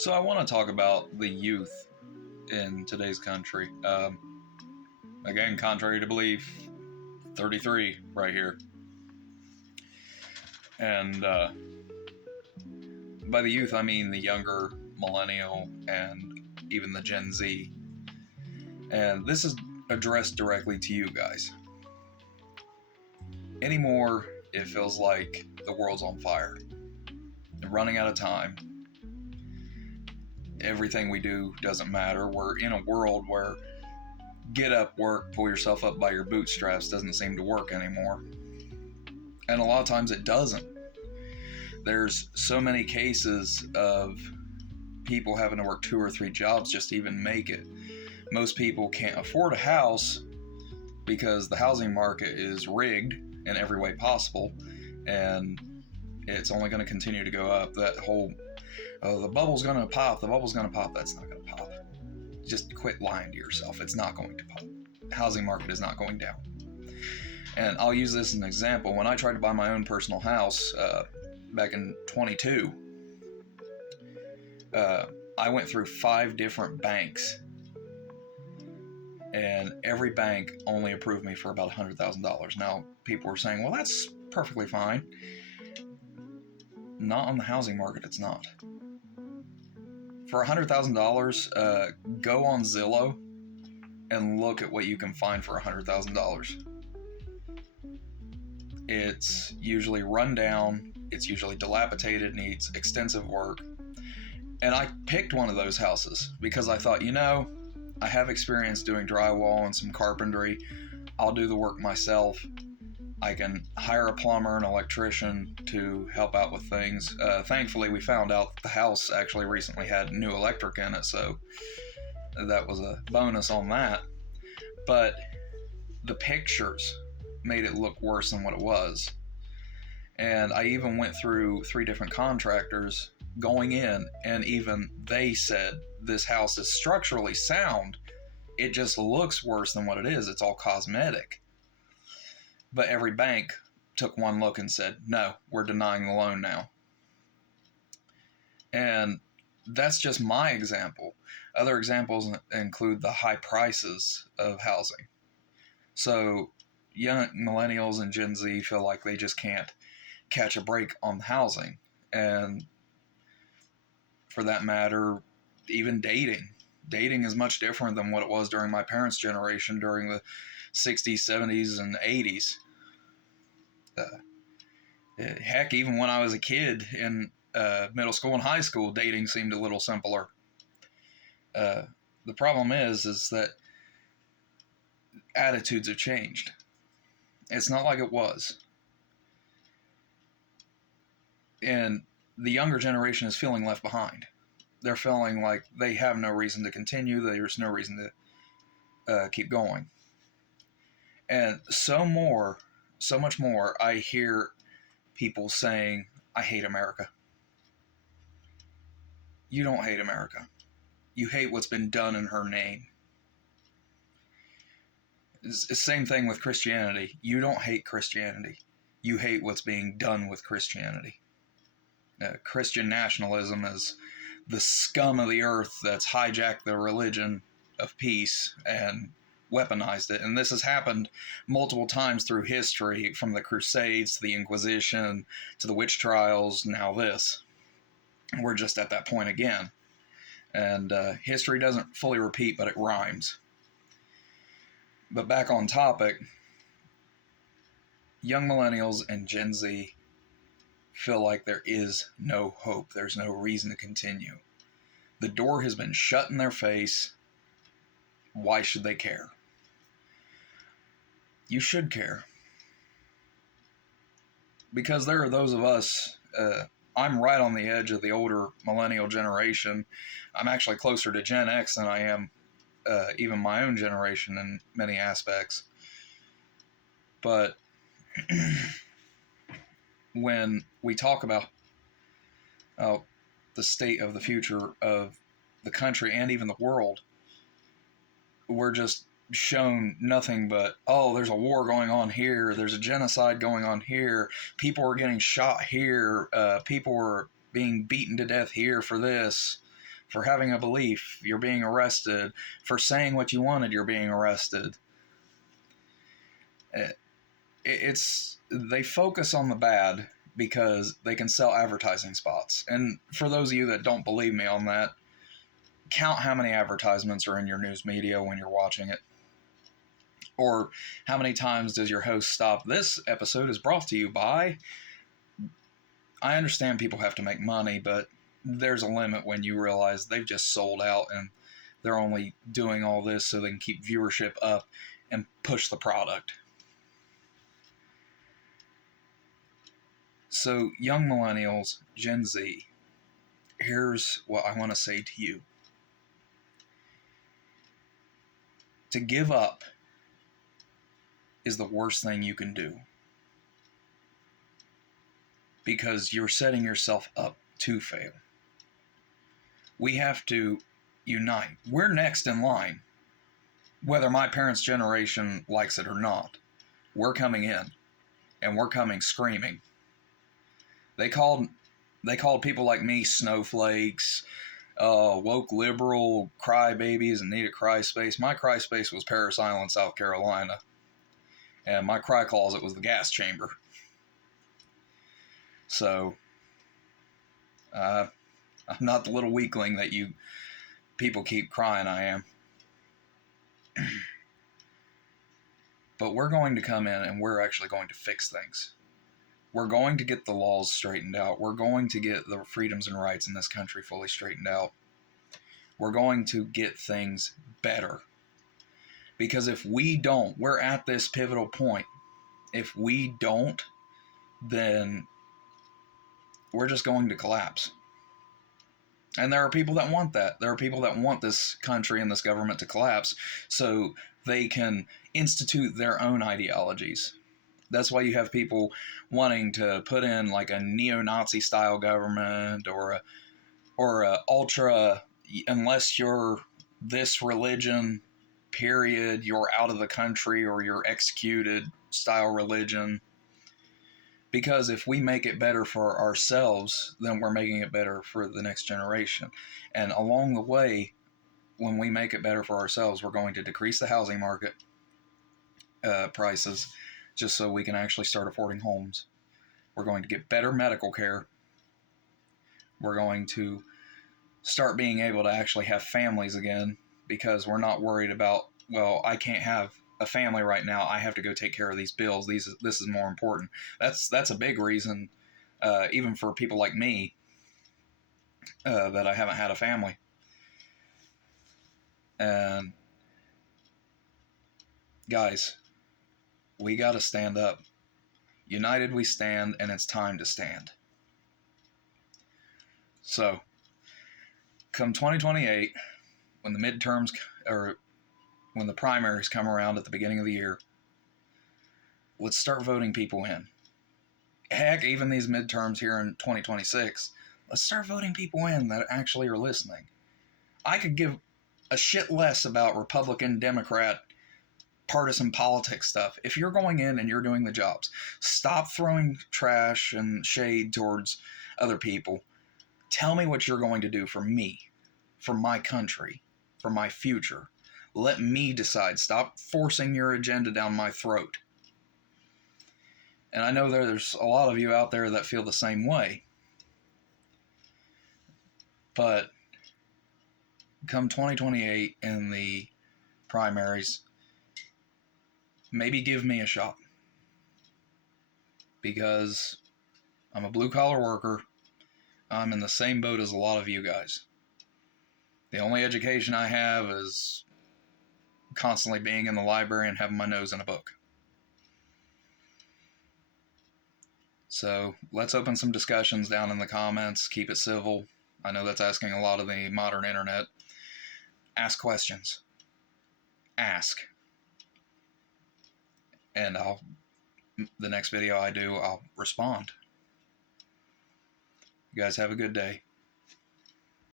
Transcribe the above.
So I want to talk about the youth in today's country. Again, contrary to belief, 33 right here. And by the youth, I mean the younger millennial and even the Gen Z. And this is addressed directly to you guys. Anymore, it feels like the world's on fire. They're running out of time. Everything we do doesn't matter. We're in a world where get up, work, pull yourself up by your bootstraps doesn't seem to work anymore. And a lot of times it doesn't. There's so many cases of people having to work 2 or 3 jobs just to even make it. Most people can't afford a house because the housing market is rigged in every way possible, and it's only going to continue to go up. That whole, oh, the bubble's going to pop, that's not going to pop. Just quit lying to yourself. It's not going to pop. The housing market is not going down. And I'll use this as an example. When I tried to buy my own personal house back in 22, I went through 5 different banks, and every bank only approved me for about $100,000. Now, people were saying, well, that's perfectly fine. Not on the housing market, it's not. For $100,000, go on Zillow and look at what you can find for $100,000. It's usually run down, it's usually dilapidated, needs extensive work. And I picked one of those houses because I thought, I have experience doing drywall and some carpentry. I'll do the work myself. I can hire a plumber, an electrician to help out with things. Thankfully, we found out the house actually recently had new electric in it, so that was a bonus on that. But the pictures made it look worse than what it was. And I even went through 3 different contractors going in, and even they said this house is structurally sound. It just looks worse than what it is. It's all cosmetic. But every bank took one look and said, no, we're denying the loan now. And that's just my example. Other examples include the high prices of housing. So young millennials and Gen Z feel like they just can't catch a break on housing. And for that matter, even dating. Dating is much different than what it was during my parents' generation, during the 60s, 70s, and 80s. Heck, even when I was a kid in middle school and high school, dating seemed a little simpler. The problem is that attitudes have changed. It's not like it was. And the younger generation is feeling left behind. They're feeling like they have no reason to continue. There's no reason to keep going. And so much more, I hear people saying, I hate America. You don't hate America. You hate what's been done in her name. It's the same thing with Christianity. You don't hate Christianity. You hate what's being done with Christianity. Christian nationalism is the scum of the earth that's hijacked the religion of peace and weaponized it. And this has happened multiple times through history, from the Crusades to the Inquisition to the witch trials, now this. We're just at that point again. And history doesn't fully repeat, but it rhymes. But back on topic, young millennials and Gen Z feel like there is no hope. There's no reason to continue. The door has been shut in their face. Why should they care? You should care. Because there are those of us, I'm right on the edge of the older millennial generation. I'm actually closer to Gen X than I am even my own generation in many aspects. But when we talk about the state of the future of the country and even the world, we're just shown nothing but, oh, there's a war going on here, there's a genocide going on here, people are getting shot here, people are being beaten to death here for this. For having a belief, you're being arrested. For saying what you wanted, you're being arrested. They focus on the bad because they can sell advertising spots. And for those of you that don't believe me on that, count how many advertisements are in your news media when you're watching it. Or how many times does your host stop? This episode is brought to you by... I understand people have to make money, but there's a limit when you realize they've just sold out and they're only doing all this so they can keep viewership up and push the product. So, young millennials, Gen Z, here's what I want to say to you. To give up is the worst thing you can do, because you're setting yourself up to fail. We have to unite. We're next in line. Whether my parents' generation likes it or not, we're coming in, and we're coming screaming. They called people like me snowflakes, woke liberal crybabies, and need a cry space. My cry space was Parris Island, South Carolina, and my cry closet was the gas chamber. So, I'm not the little weakling that you people keep crying I am. But we're going to come in and we're actually going to fix things. We're going to get the laws straightened out. We're going to get the freedoms and rights in this country fully straightened out. We're going to get things better. Because if we don't, we're at this pivotal point. If we don't, then we're just going to collapse. And there are people that want that. There are people that want this country and this government to collapse so they can institute their own ideologies. That's why you have people wanting to put in like a neo-Nazi style government or a ultra, unless you're this religion, period, you're out of the country or you're executed style religion. Because if we make it better for ourselves, then we're making it better for the next generation. And along the way, when we make it better for ourselves, we're going to decrease the housing market prices just so we can actually start affording homes. We're going to get better medical care. We're going to start being able to actually have families again, because we're not worried about, well, I can't have a family right now. I have to go take care of these bills. This is more important. That's a big reason, even for people like me, that I haven't had a family. And guys, we got to stand up. United we stand, and it's time to stand. So, come 2028, when the midterms, or when the primaries come around at the beginning of the year, let's start voting people in. Heck, even these midterms here in 2026, let's start voting people in that actually are listening. I could give a shit less about Republican, Democrat, partisan politics stuff. If you're going in and you're doing the jobs, stop throwing trash and shade towards other people. Tell me what you're going to do for me, for my country, for my future. Let me decide. Stop forcing your agenda down my throat. And I know there's a lot of you out there that feel the same way. But come 2028 in the primaries, maybe give me a shot. Because I'm a blue-collar worker. I'm in the same boat as a lot of you guys. The only education I have is constantly being in the library and having my nose in a book. So let's open some discussions down in the comments. Keep it civil. I know that's asking a lot of the modern internet. Ask questions. Ask. And the next video I do, I'll respond. You guys have a good day.